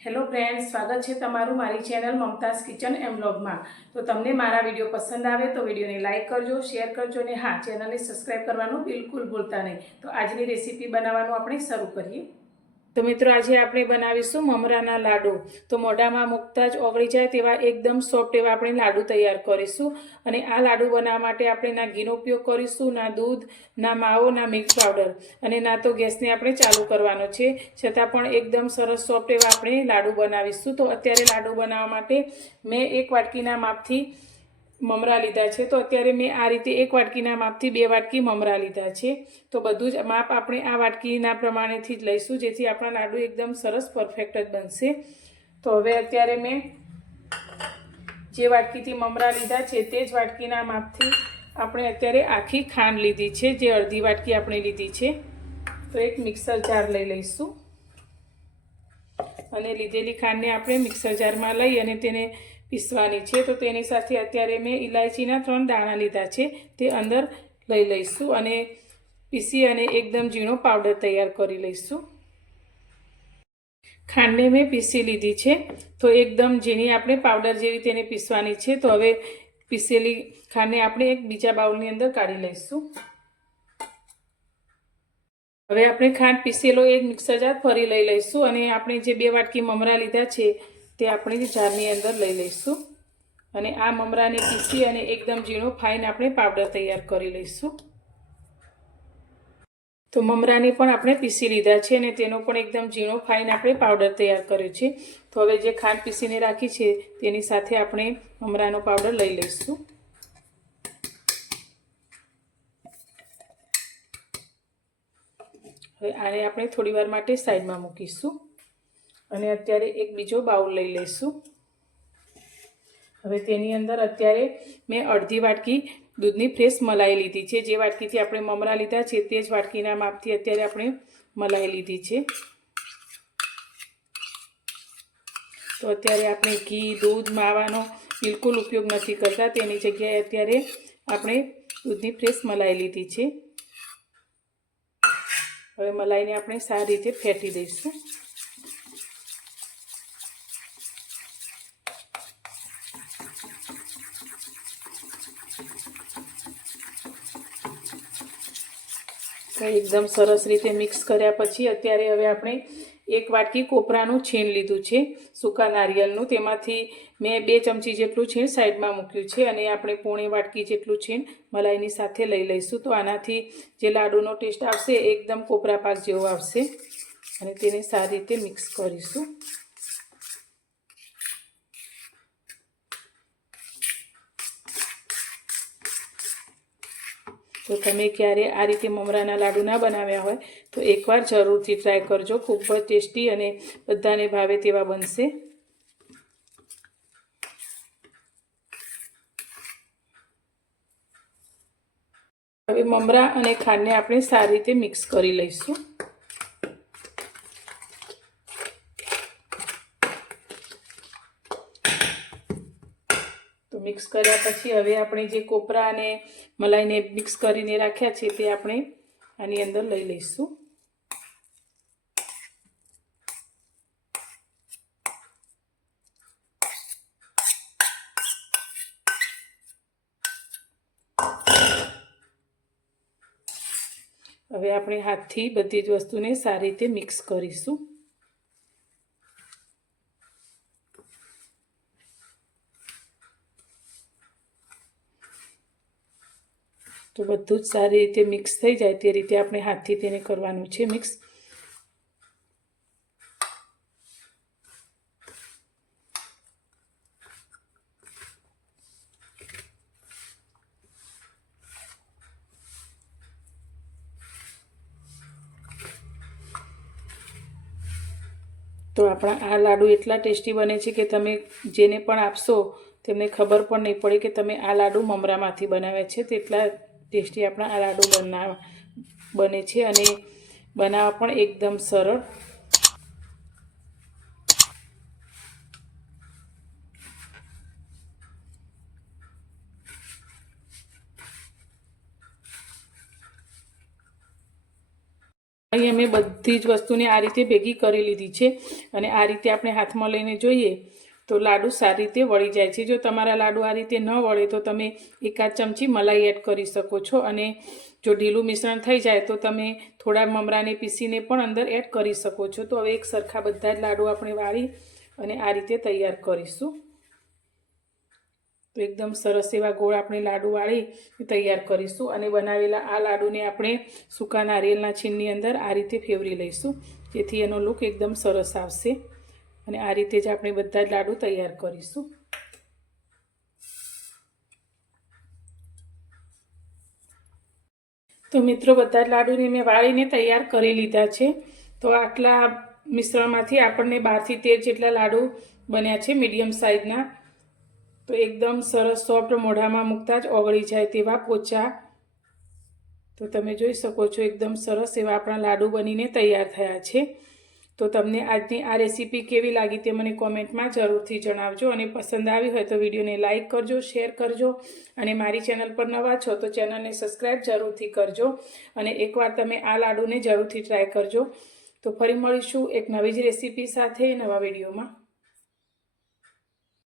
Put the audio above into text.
Hello friends, સ્વાગત છે તમારું મારી ચેનલ મમતાઝ કિચન એન્ડ વ્લોગમાં। તો તમને મારા વિડીયો પસંદ આવે તો વિડીયોને લાઇક કરજો, શેર કરજો અને હા, ચેનલને સબસ્ક્રાઈબ કરવાનું બિલકુલ ભૂલતા નહીં। તો આજની રેસીપી બનાવવાનું આપણે શરૂ કરીએ। તો મિત્રો, આજે આપણે બનાવીશું મમરાના લાડુ। તો મોઢામાં મૂકતા જ ઓગળી જાય તેવા એકદમ સોફ્ટ એવા આપણે લાડુ તૈયાર કરીશું। અને આ લાડુ બનાવવા માટે આપણે ના ઘીનો ઉપયોગ કરીશું, ના દૂધ, ના માવો, ના મિલ્ક પાવડર અને ના તો ગેસને આપણે ચાલુ કરવાનો છે। છતાં પણ એકદમ સરસ સોફ્ટ એવા આપણે લાડુ બનાવીશું। તો અત્યારે લાડુ બનાવવા માટે મેં 1 વાટકીના માપથી મમરા લીધા છે। તો અત્યારે મેં આ રીતે 1 વાટકીના માપથી 2 વાટકી મમરા લીધા છે। તો બધું જ માપ આપણે આ વાટકીના પ્રમાણેથી જ લઈશું, જેથી આપણા લાડુ એકદમ સરસ પરફેક્ટ જ બનશે। તો હવે અત્યારે મેં જે વાટકીથી મમરા લીધા છે તે જ વાટકીના માપથી આપણે અત્યારે આખી ખાંડ લીધી છે, જે અડધી વાટકી આપણે લીધી છે। તો એક મિક્સર જાર લઈ લઈશું અને લીધેલી ખાંડને આપણે મિક્સર જારમાં લઈ અને તેને પીસવાની છે। તો તેની સાથે અત્યારે મેં ઇલાયચીના 3 દાણા લીધા છે, તે અંદર લઈ લઈશું અને પીસી અને એકદમ ઝીણો પાવડર તૈયાર કરી લઈશું। ખાંડને મેં પીસી લીધી છે, તો એકદમ ઝીણી આપણે પાવડર જેવી તેને પીસવાની છે। તો હવે પીસેલી ખાંડને આપણે એક બીજા બાઉલની અંદર કાઢી લઈશું। હવે આપણે ખાંડ પીસેલો એક મિક્સર જાર ફરી લઈ લઈશું અને આપણે જે 2 વાટકી મમરા લીધા છે તે આપણે જારની અંદર લઈ લઈશું અને આ મમરાને પીસી અને એકદમ ઝીણો ફાઇન આપણે પાવડર તૈયાર કરી લઈશું। તો મમરાને પણ આપણે પીસી લીધા છે અને તેનો પણ એકદમ ઝીણો ફાઇન આપણે પાવડર તૈયાર કર્યો છે। તો હવે જે ખાંડ પીસીને રાખી છે તેની સાથે આપણે મમરાનો પાવડર લઈ લઈશું। હવે આને આપણે થોડી વાર માટે સાઈડમાં મૂકીશું અને અત્યારે એક બીજો બાઉલ લઈ લઈશું। હવે તેની અંદર અત્યારે મેં અડધી વાટકી દૂધની ફ્રેશ મલાઈ લીધી છે। જે વાટકીથી આપણે મમરા લીધા છે તે જ વાટકીના માપથી અત્યારે આપણે મલાઈ લીધી છે। તો અત્યારે આપણે ઘી, દૂધ, માવાનો બિલકુલ ઉપયોગ નથી કરતા, તેની જગ્યાએ અત્યારે આપણે દૂધની ફ્રેશ મલાઈ લીધી છે। હવે મલાઈને આપણે સારી રીતે ફેટી દઈશું। તો એકદમ સરસ રીતે મિક્સ કર્યા પછી અત્યારે હવે આપણે 1 વાટકી કોપરાનું છીણ લીધું છે, સૂકા નારિયેળનું। તેમાંથી મેં 2 ચમચી જેટલું છીણ સાઈડમાં મૂક્યું છે અને આપણે પોણી વાટકી જેટલું છીણ મલાઈની સાથે લઈ લઈશું। તો આનાથી જે લાડુનો ટેસ્ટ આવશે એકદમ કોપરા પાક જેવો આવશે અને તેને સારી રીતે મિક્સ કરીશું। તો તમે ક્યારે આ રીતે મમરાના લાડુ ના બનાવ્યા હોય તો એકવાર જરૂરથી ટ્રાય કરજો, ખૂબ જ ટેસ્ટી અને બધાને ભાવે તેવા બનશે। હવે મમરા અને ખાંડને આપણે સારી રીતે મિક્સ કરી લઈશું। તો મિક્સ કર્યા પછી હવે આપણે જે કોપરા અને મલાઈને મિક્સ કરીને રાખ્યા છે તે આપણે આની અંદર લઈ લઈશું। હવે આપણે હાથથી બધી જ વસ્તુને સારી રીતે મિક્સ કરીશું। તો બધું જ સારી રીતે મિક્સ થઈ જાય તે રીતે આપણે હાથથી તેને કરવાનું છે મિક્સ। તો આપણા આ લાડુ એટલા ટેસ્ટી બને છે કે તમે જેને પણ આપશો તેમને ખબર પણ નહીં પડે કે તમે આ લાડુ મમરામાંથી બનાવ્યા છે। તેટલા ટેસ્ટી આપણા આ લાડુ બને છે અને બનાવવા પણ એકદમ સરળ। અહીં અમે બધી જ વસ્તુને આ રીતે ભેગી કરી લીધી છે અને આ રીતે આપણે હાથમાં લઈને જોઈએ તો લાડુ સારી રીતે વળી જાય છે. જો તમારા લાડુ આ રીતે ન વળે તો તમે એકાદ ચમચી મલાઈ એડ કરી શકો છો અને જો ઢીલું મિશ્રણ થઈ જાય તો તમે થોડા મમરાને પીસીને પણ અંદર એડ કરી શકો છો. તો હવે એક સરખા બધા જ લાડુ આપણે વાળી અને આ રીતે તૈયાર કરીશું. તો એકદમ સરસ એવા ગોળ આપણે લાડુ વાળી તૈયાર કરીશું અને બનાવેલા આ લાડુને આપણે સૂકા નારિયેળના છીણની અંદર આ રીતે ફેવરી લઈશું જેથી એનો લુક એકદમ સરસ આવશે અને આ રીતે જ આપણે બધા જ લાડુ તૈયાર કરીશું. તો મિત્રો બધા જ લાડુને મેં વાળીને તૈયાર કરી લીધા છે. તો આટલા મિશ્રણમાંથી આપણને 12 થી 13 જેટલા લાડુ બન્યા છે મીડિયમ સાઇઝના. તો એકદમ સરસ સોફ્ટ મોઢામાં મૂકતા જ ઓગળી જાય તેવા પોચા. તો તમે જોઈ શકો છો એકદમ સરસ એવા આપણા લાડુ બનીને તૈયાર થયા છે. તો તમને આજની આ રેસીપી કેવી લાગી તે મને કોમેન્ટમાં જરૂરથી જણાવજો અને પસંદ આવી હોય તો વિડીયોને લાઇક કરજો, શેર કરજો અને મારી ચેનલ પર નવા છો તો ચેનલને સબસ્ક્રાઈબ જરૂરથી કરજો અને એકવાર તમે આ લાડુને જરૂરથી ટ્રાય કરજો. તો ફરી મળીશું એક નવી જ રેસીપી સાથે નવા વિડીયોમાં.